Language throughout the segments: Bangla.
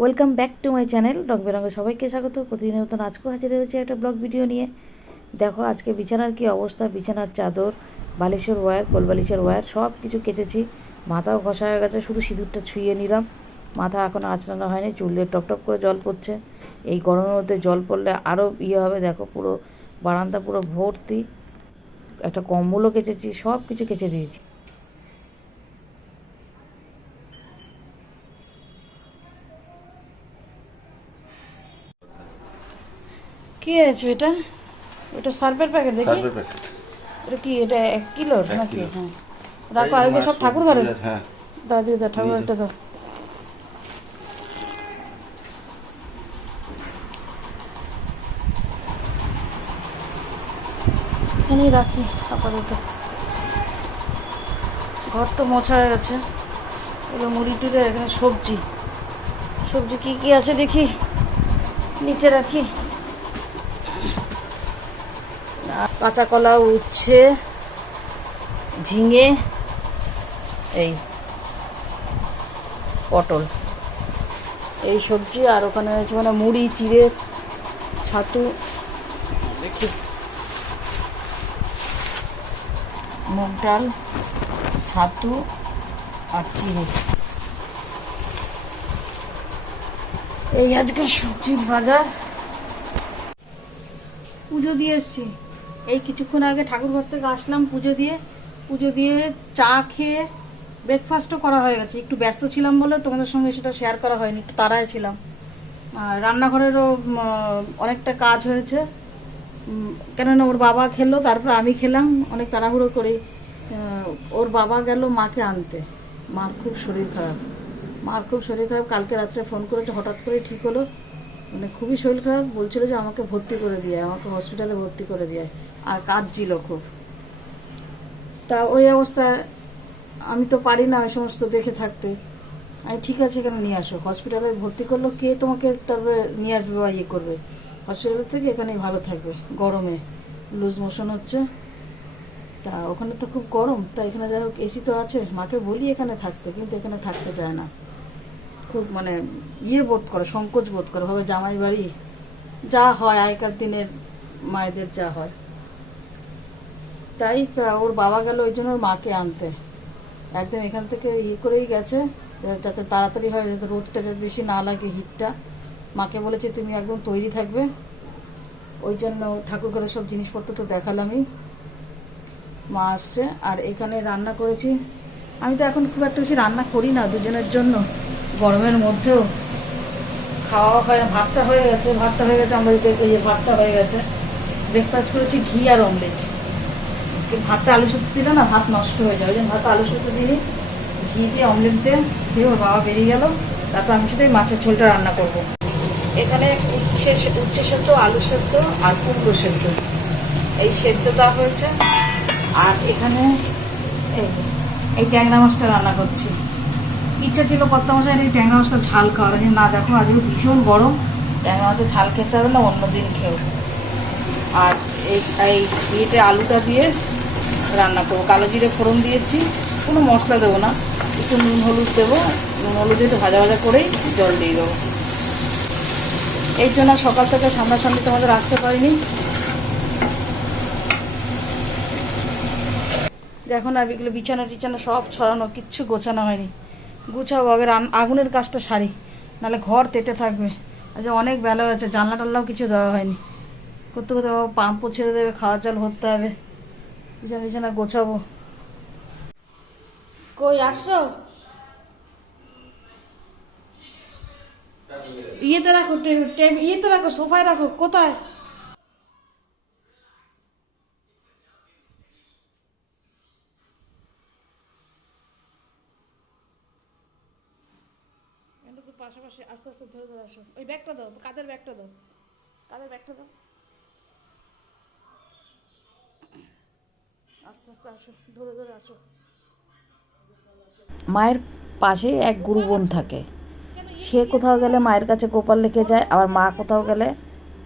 Welcome back to my channel রং বেরঙে সবাইকে স্বাগত। প্রতিদিনের মতন আজকেও হাজির হয়েছে একটা ব্লগ ভিডিও নিয়ে। দেখো, আজকে বিছানার কি অবস্থা? বিছানার চাদর, বালিশের ওয়্যার কোলবালিশের ওয়্যার সব কিছু কেচেছি। মাথাও ঘষা হয়ে গেছে, শুধু সিঁদুরটা ছুঁয়ে নিলাম। মাথা এখনও আঁচড়ানো হয়নি, চুল দিয়ে টপ টপ করে জল পড়ছে। এই গরমের মধ্যে জল পড়লে আরও ইয়ে হবে, দেখো পুরো বারান্দা পুরো ভর্তি। একটা কম্বলও কেচেছি সব কিছু কেচে দিয়েছি। কি আছে এটা? এটা সার্ফের প্যাকেট দেখি? সার্ভে প্যাকেট এটা কি এটা এক কিলোর নাকি? হ্যাঁ। রাখো আর সব ঠাকুর ঘরে। হ্যাঁ। দাও দিয়ে দাও ঠাকুর একটা দাও। এখানেই রাখি আপাতত। ঘর তো মোছা হয়ে গেছে। এগুলো মুড়ি টুড়ে এখানে সবজি। সবজি কি কি আছে দেখি? নিচে রাখি আর কাঁচা কলা উচ্ছে ঝিঙে এই পটল। এই সবজি আর ওখানে আছে মানে মুড়ি চিড়ে ছাতু। দেখি। মুগ ডাল ছাতু আর চিড়ে। এই আজকে সবজির বাজার। পুজো দিয়ে এসছি। এই কিছুক্ষণ আগে ঠাকুর ঘর থেকে আসলাম পুজো দিয়ে। পুজো দিয়ে চা খেয়ে ব্রেকফাস্টও করা হয়ে গেছে। একটু ব্যস্ত ছিলাম বলে তোমাদের সঙ্গে সেটা শেয়ার করা হয়নি, একটু তাড়ায় ছিলাম। রান্নাঘরেরও অনেকটা কাজ হয়েছে। কেননা ওর বাবা খেলো তারপর আমি খেলাম, অনেক তাড়াহুড়ো করে। ওর বাবা গেল মাকে আনতে। মার খুব শরীর খারাপ। মার খুব শরীর খারাপ। কালকে রাত্রে ফোন করেছে, হঠাৎ করে ঠিক হলো। মানে খুবই শরীর খারাপ। বলছিল যে আমাকে ভর্তি করে দিয়ে আমাকে হসপিটালে ভর্তি করে দিয়ে আর কাঁদছিল খুব। তা ওই অবস্থায় আমি তো পারি না ওই সমস্ত দেখে থাকতে। আমি ঠিক আছে এখানে নিয়ে আসো? হসপিটালে ভর্তি করল কে তোমাকে তারপরে নিয়ে আসবে বা ইয়ে করবে? হসপিটাল থেকে এখানেই ভালো থাকবে, গরমে। লুজ মোশন হচ্ছে। তা ওখানে তো খুব গরম, তা এখানে যাই হোক, এসি তো আছে। মাকে বলি এখানে থাকতে, কিন্তু এখানে থাকতে চায় না। খুব মানে ইয়ে বোধ করে, সংকোচ বোধ করে। ভাবে জামাই বাড়ি যা হয় আগেকার দিনের মায়েদের যা হয়। তাই ওর বাবা গেল ওই জন্য ওর মাকে আনতে। একদম এখান থেকে ইয়ে করেই গেছে যাতে তাড়াতাড়ি হয়, যাতে রোদটা যাতে বেশি না লাগে হিটটা। মাকে বলেছে, তুমি একদম তৈরি থাকবে। ওই জন্য ঠাকুর ঘরের সব জিনিসপত্র তো দেখালামই। মা আসছে, আর এখানে রান্না করেছি। আমি তো এখন খুব একটা বেশি রান্না করি না দুজনের জন্য, গরমের মধ্যেও। খাওয়া হয় না ভাতটা হয়ে গেছে, ভাতটা হয়ে গেছে আমাদের ভাতটা হয়ে গেছে। ব্রেকফাস্ট করেছি ঘি আর অমলেট ভাতটা আলু সুতো দিলে না ভাত নষ্ট হয়ে যায়। ওই জন্য ভাতটা আলু সুতো দিয়ে ঘি দিয়ে অমলেট দিয়ে দিয়ে ওর বাবা বেরিয়ে গেল। তারপর আমি শুধু মাছের ঝোলটা রান্না করব। এখানে উচ্ছে উচ্ছে সেদ্ধ, আলু সেদ্ধ আর কুমড়ো সেদ্ধ। এই সেদ্ধ দেওয়া হয়েছে। আর এখানে এই ট্যাংরা মাছটা রান্না করছি। ইচ্ছা ছিল কত মাসে এই ট্যাংরা মাছটা ঝাল খাওয়ার। কিন্তু না দেখো, আজকে ভীষণ গরম। ট্যাংরা মাছের ঝাল খেতে হবে না, অন্যদিন খেও আর এই এই ইয়েতে আলুটা দিয়ে রান্না করব। কালো জিরে ফোড়ন দিয়েছি, কোনো মশলা দেবো না। একটু নুন, হলুদ দেবো। নুন, হলুদ একটু ভাজা ভাজা করেই জল দিয়ে দেবো। এই জন্য সকাল থেকে সামনাসামনি তোমাদের আসতে পারিনি। দেখো না, এগুলো বিছানা টিছানা সব ছড়ানো, কিচ্ছু গোছানো হয়নি। গুছাবো আগে আগুনের কাজটা সারি। নাহলে ঘর তেতে থাকবে। আচ্ছা অনেক বেলা হয়েছে, জানলা টাল্লাও কিছু দেওয়া হয়নি। করতে করতে পাম্পও ছেড়ে দেবে, খাওয়ার জল ভরতে হবে। বিছানা বিছানা গোছাবো। কই, আসছো? ইয়েতে রাখো ইয়েতে রাখো, সোফায় রাখো, কোথায়? পাশাপাশি আস্তে আস্তে ধরে ধরে আসো। ওই ব্যাগটা দাও, কাদের ব্যাগটা দাও? কাদের ব্যাগটা দাও? আস্তে আস্তে আসো ধরে ধরে আসো। মায়ের পাশে এক গুরু বোন থাকে। সে কোথাও গেলে মায়ের কাছে গোপাল রেখে যায় আবার মা কোথাও গেলে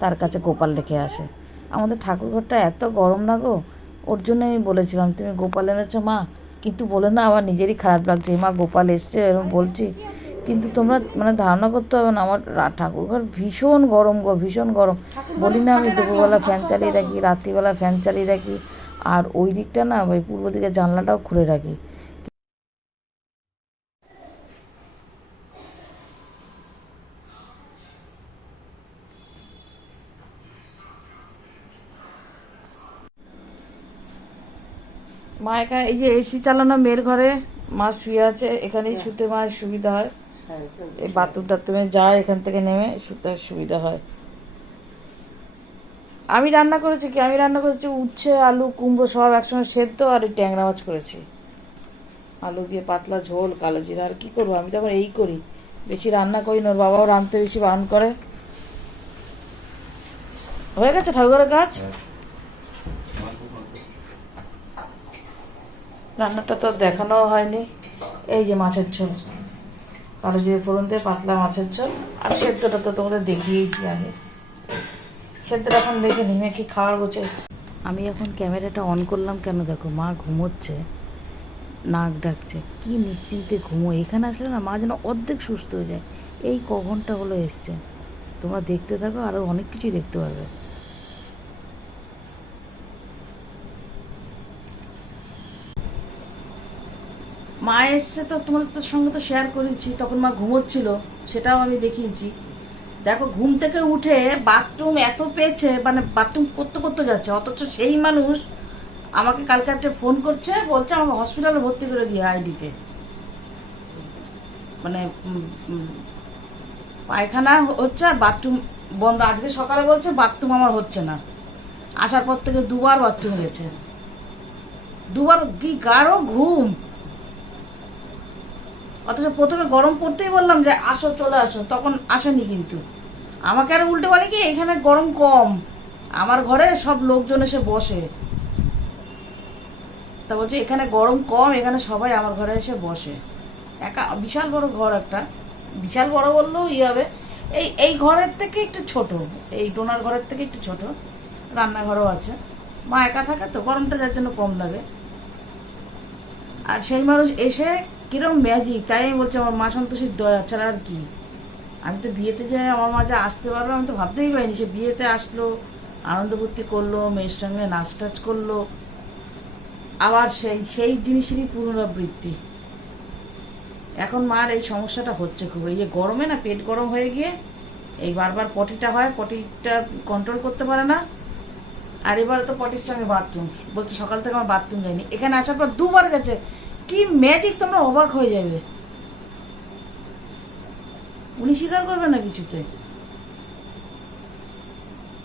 তার কাছে গোপাল রেখে আসে। আমাদের ঠাকুরঘরটা এত গরম না গো ওর জন্য আমি বলেছিলাম তুমি গোপাল এনেছো মা কিন্তু বলে না আমার নিজেরই খারাপ লাগছে। মা গোপাল এসছে এরকম বলছি কিন্তু তোমরা মানে ধারণা করতে হবে না আমার ঠাকুরঘর ভীষণ গরম গো ভীষণ গরম। বলি না আমি দুপুরবেলা ফ্যান চালিয়ে রাখি রাত্রিবেলা ফ্যান চালিয়ে রাখি আর ওই দিকটা না ওই পূর্ব দিকে জানলাটাও খুলে রাখি। মা এখানে এই যে এসি চালানো মেয়ের ঘরে মা শুয়ে আছে এখানেই শুতে মায়ের সুবিধা হয়। এই বাথরুম টাথরুমে যায় এখান থেকে নেমে শুতে সুবিধা হয়। আমি রান্না করেছি কি? আমি রান্না করেছি উচ্ছে আলু কুমড়ো সব একসঙ্গে সেদ্ধ আর এই ট্যাংরা মাছ করেছি। আলু দিয়ে পাতলা ঝোল কালো জিরা আর কি করব? আমি তো তখন এই করি। বেশি রান্না করি না ওর বাবাও রাঁধতে বেশি বারণ করে। হয়ে গেছে ঠাকুরের কাজ? রান্নাটা তো দেখানো হয়নি। এই যে মাছের ঝোল। কালো জিরে ফোড়ন দিয়ে পাতলা মাছের ঝোল। আর সেদ্ধটা তো তোমাদের দেখিয়েছি আগে। সেদ্ধটা এখন দেখে নিমে কি খাওয়ার গোছে আমি এখন ক্যামেরাটা অন করলাম কেন দেখো, মা ঘুমোচ্ছে, নাক ডাকছে, কি নিশ্চিন্তে ঘুমো এখানে আসলে না মা যেন অর্ধেক সুস্থ হয়ে যায়। এই ক ঘণ্টা হলো এসছে। তোমরা দেখতে থাকো আরও অনেক কিছুই দেখতে পারবে। মা এসছে তো, তোমাদের সঙ্গে তো শেয়ার করেছি, তখন মা ঘুমোচ্ছিল, সেটাও আমি দেখিয়েছি। দেখো, ঘুম থেকে উঠে বাথরুম এত পেয়েছে মানে বাথরুম করতে করতে যাচ্ছে, অথচ সেই মানুষ আমাকে কালকে একটা ফোন করছে, বলছে আমাকে হসপিটালে ভর্তি করে দিয়ে আইডিতে মানে পায়খানা হচ্ছে আর বাথরুম বন্ধ। আজকে সকালে বলছে বাথরুম আমার হচ্ছে না। আসার পর থেকে দুবার বাথরুম গেছে দুবার কি গাঢ় ঘুম। অথচ প্রথমে গরম পড়তেই বললাম যে, আসো, চলে আসো। তখন আসেনি কিন্তু। আমাকে আর উল্টে বলে কি, এখানে গরম কম। আমার ঘরে সব লোকজন এসে বসে। তা বলছে, এখানে গরম কম, এখানে সবাই আমার ঘরে এসে বসে। একা, বিশাল বড় ঘর একটা। বিশাল বড় বললেও ই হবে। এই এই ঘরের থেকে একটু ছোট। এই ডোনার ঘরের থেকে একটু ছোট। রান্নাঘরও আছে। মা একা থাকে তো, গরমটা যার জন্য কম লাগে। আর সেই মানুষ এসে কিরম ম্যাজিক তাই বলছি আমার মা সন্তোষীর দয়া, ছাড়া আর কি। আমি তো বিয়েতে যাই আমার মা যে আসতে পারবে, আমি তো ভাবতেই পারিনি। সে বিয়েতে আসলো, আনন্দ ফুর্তি করল, মেয়ের সঙ্গে নাচ টাচ করল। আবার সেই সেই জিনিসেরই পুনরাবৃত্তি। এখন মার এই সমস্যাটা হচ্ছে খুব। এই যে গরমে না পেট গরম হয়ে গিয়ে এই বারবার পটিটা হয়, পটিটা কন্ট্রোল করতে পারে না। আর এবারে তো পটির সঙ্গে বাথরুম বলছে সকাল থেকে আমার বাথরুম যায়নি। এখানে আসার পর দুবার গেছে। কি ম্যাজিক তোমরা অবাক হয়ে যাবে। উনি স্বীকার করবে না কিছুতে?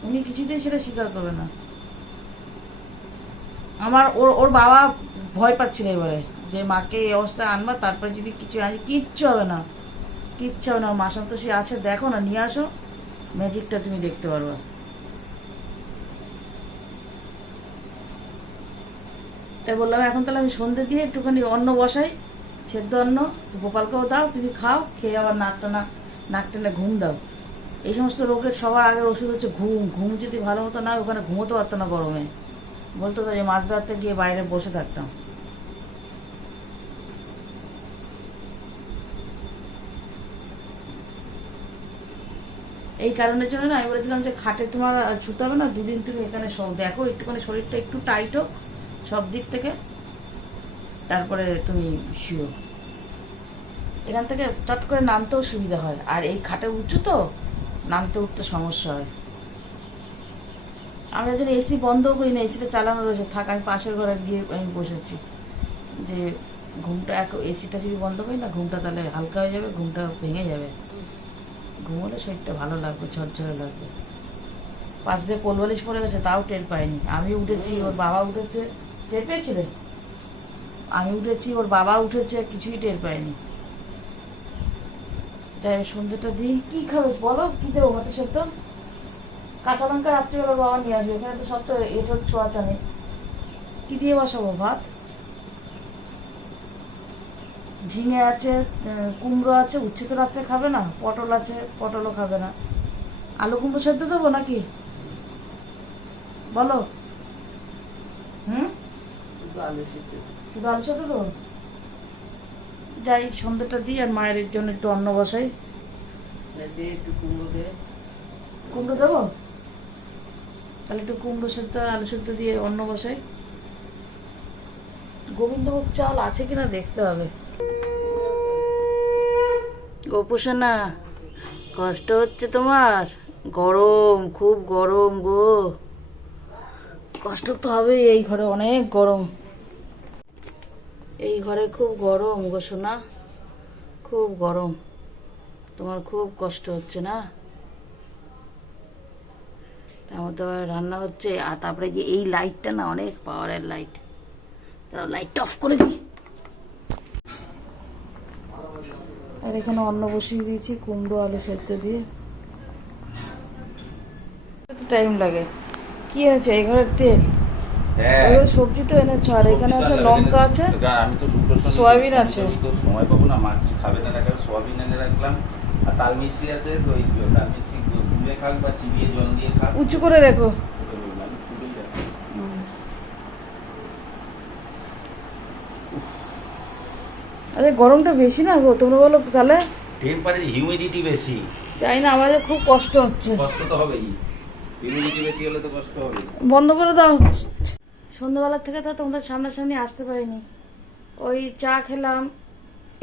উনি কিছুতেই সেটা স্বীকার করবে না। আমার ওর ওর বাবা ভয় পাচ্ছিল এবারে, যে মাকে এই অবস্থায় আনবা, তারপরে যদি কিছু আনি কিচ্ছু হবে না। কিচ্ছু হবে না। মা সন্তোষী আছে, দেখো না, নিয়ে আসো। ম্যাজিকটা তুমি দেখতে পারবে। তাই বললাম, এখন তাহলে আমি সন্ধে দিয়ে একটুখানি অন্ন বসাই, সেদ্ধ অন্ন, গোপালকেও দাও, তুমি খাও, খেয়ে আবার নাক টানা নাক টেনে ঘুম দাও। এই সমস্ত রোগের সবার আগের ওষুধ হচ্ছে ঘুম। ঘুম যদি ভালো হতো না, ওখানে ঘুমোতে পারতো না গরমে। বলতো তো যে মাঝরাতে গিয়ে বাইরে বসে থাকতাম। এই কারণের জন্য না আমি বলেছিলাম যে খাটে তোমার শুতে হবে না, দুদিন তুমি এখানে দেখো একটুখানি শরীরটা একটু টাইট হোক, সব দিক থেকে। তারপরে তুমি শিও এখান থেকে চট করে নামতেও সুবিধা হয়। আর এই খাটে উঁচু তো, নামতে উঠতে সমস্যা হয়। আমি একজন এসি বন্ধ করি না, এসিটা চালানো রয়েছে। থাক, আমি পাশের ঘরে গিয়ে আমি বসেছি। যে ঘুমটা এক, এসিটা যদি বন্ধ করি না, ঘুমটা তাহলে হালকা হয়ে যাবে, ঘুমটা ভেঙে যাবে। ঘুমোলে শরীরটা ভালো লাগবে, ঝরঝরে লাগবে। পাশ দিয়ে কোলবালিশ পড়ে গেছে, তাও টের পাইনি। আমি উঠেছি, ওর বাবা উঠেছে। টের পেয়েছিলে? আমি উঠেছি, ওর বাবা উঠেছে, কিছুই টের পাইনি। যাই সন্ধ্যেটা দিই কি খাবে বলো? কি দেবো ভাতের সাথে? কাঁচা লঙ্কা রাত্রিবেলা বাবা নিয়ে আসবে এখানে তো সব তো এটা ছোঁয়াচা নেই কি দিয়ে বসাবো ভাত? ঝিঙে আছে কুমড়ো আছে উচ্ছে তো রাত্রে খাবে না পটল আছে পটলও খাবে না। আলু কুমড়ো সেদ্ধ দেবো নাকি? বলো। হুম? শুধু আলু সেদ্ধ দেবো? যাই সন্ধ্যাটা দিই আর মায়ের জন্য একটু অন্ন বসাই। একটু কুমড়ো দে। কুমড়ো দেবো? তাহলে একটু কুমড়ো সেদ্ধ আর আলু সেদ্ধ দিয়ে অন্ন বসাই। গোবিন্দভোগ চাল আছে কিনা দেখতে হবে। গোপোষণা কষ্ট হচ্ছে তোমার? গরম খুব গরম গো। কষ্ট তো হবে এই ঘরে অনেক গরম। এই ঘরে খুব গরম গো সোনা। খুব গরম। তোমার খুব কষ্ট হচ্ছে না? তার মধ্যে রান্না হচ্ছে। আর তারপরে যে এই লাইটটা না অনেক পাওয়ারের লাইট তারা লাইটটা অফ করে দিই। আর এখানে অন্ন বসিয়ে দিয়েছি কুমড়ো আলু সেদ্ধ দিয়ে। টাইম লাগে। কি এনেছে এই ঘরের তেল? সবজি তো এনেছো আর এখানে আছে লঙ্কা আছে আমি তো সয়াবিন আছে। তো সময় পাবো না মা কি খাবে না রাখাবে সোয়াবিন এনে রাখলাম। আর তাল মিষ্টি আছে তো ওই তাল মিষ্টি গুলে খাক বা চিবিয়ে জল দিয়ে খাক। উঁচু করে রেখো। আরে গরমটা বেশি না গো তোমরা বলো তাহলে? টেম্পারেচার হিউমিডিটি বেশি। জানি না আমাদের খুব কষ্ট হচ্ছে। কষ্ট তো হবেই। হিউমিডিটি বেশি হলে তো কষ্ট হবে বন্ধ করে দাও। সন্ধ্যাবেলা থেকে তো তোমাদের সামনাসামনি আসতে পারিনি। ওই চা খেলাম,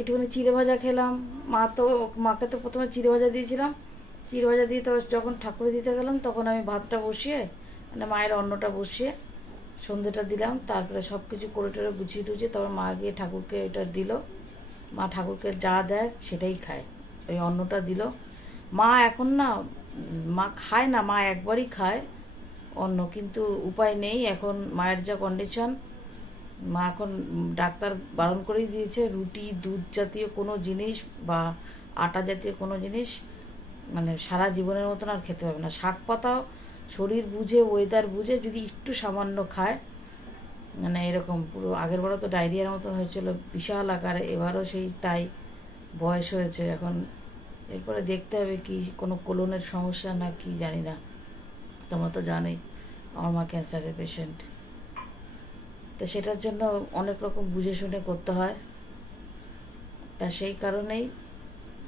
একটুখানি চিড়ে ভাজা খেলাম। মা তো, মাকে তো প্রথমে চিড়ে ভাজা দিয়েছিলাম। চিড়ে ভাজা দিয়ে তো যখন ঠাকুরে দিতে গেলাম, তখন আমি ভাতটা বসিয়ে মানে মায়ের অন্নটা বসিয়ে সন্ধ্যেটা দিলাম। তারপরে সব কিছু করে টোরে গুছিয়ে টুছিয়ে তারপর মা গিয়ে ঠাকুরকে এটা দিল। মা ঠাকুরকে যা দেয় সেটাই খায়। ওই অন্নটা দিল। মা এখন না, মা খায় না, মা একবারই খায়। অন্য, কিন্তু উপায় নেই। এখন মায়ের যা কন্ডিশন মা এখন ডাক্তার বারণ করেই দিয়েছে, রুটি, দুধ জাতীয় কোনো জিনিস বা আটা জাতীয় কোনো জিনিস মানে সারা জীবনের মতন আর খেতে পারবে না। শাক পাতাও শরীর বুঝে ওয়েদার বুঝে, যদি একটু সামান্য খায় মানে এরকম পুরো আগের বারও তো ডায়রিয়ার মতন হয়েছিল, বিশাল আকারে, এবারও সেই তাই বয়স হয়েছে। এখন এরপরে দেখতে হবে কি কোনো কোলনের সমস্যা না কি জানি না। তোমরা তো জানোই, আমার মা ক্যান্সারের পেশেন্ট তো সেটার জন্য অনেক রকম বুঝে শুনে করতে হয়। তা সেই কারণেই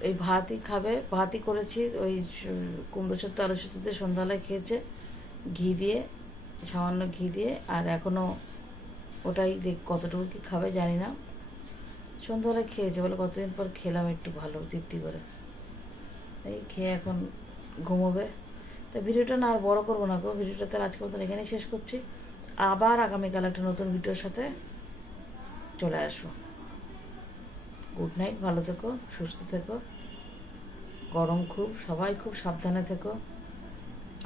ওই ভাতই খাবে, ভাতই করেছি, ওই কুমড়ো সত্য আলু সত্যতে সন্ধ্যাবেলায় খেয়েছে, ঘি দিয়ে, সামান্য ঘি দিয়ে, আর এখনও ওটাই দেখ কতটুকু কি খাবে জানি না। সন্ধ্যাবেলায় খেয়েছে, বলে কতদিন পর খেলাম একটু ভালো, তৃপ্তি করে। এই খেয়ে এখন ঘুমোবে। তো ভিডিওটা না আর বড় করব না গো, ভিডিওটা তো আজকে মতন এখানেই শেষ করছি। আবার আগামীকাল একটা নতুন ভিডিওর সাথে চলে আসব। গুড নাইট ভালো থেকো, সুস্থ থেকো। গরম খুব, সবাই খুব সাবধানে থেকো।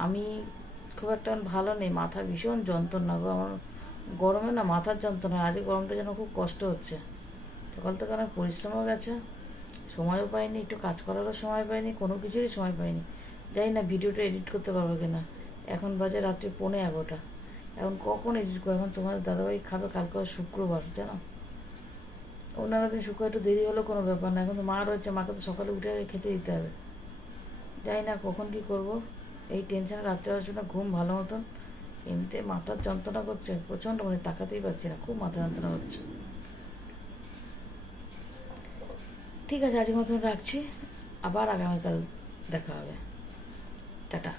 আমি খুব একটা ভালো নেই, মাথা ভীষণ যন্ত্রণা গো, আমার গরমে না মাথার যন্ত্রণা, আজকে গরমটা যেন খুব কষ্ট হচ্ছে। সকাল থেকে অনেক পরিশ্রমও গেছে, সময়ও পাইনি, একটু কাজ করারও সময় পাইনি, কোনো কিছুরই সময় পাইনি। জানি না ভিডিওটা এডিট করতে পারব কিনা। এখন বাজে রাত্রি পৌনে এগারোটা। এখন কখন এডিট করব? এখন তোমাদের দাদাভাই খাবে কালকে শুক্রবার, জানো? অন্যান্য দিন শুক্রবার একটু দেরি হলেও কোনো ব্যাপার না। এখন তো মা রয়েছে, মাকে তো সকালে উঠে খেতে দিতে হবে। জানি না কখন কি করব। এই টেনশনে রাত্রে আসবে না, ঘুম ভালো মতন। এমনিতে মাথার যন্ত্রণা করছে, প্রচণ্ড মানে তাকাতেই পারছি না, খুব মাথা যন্ত্রণা হচ্ছে। ঠিক আছে, আজকের মতন রাখছি। আবার আগামীকাল দেখা হবে। টাটা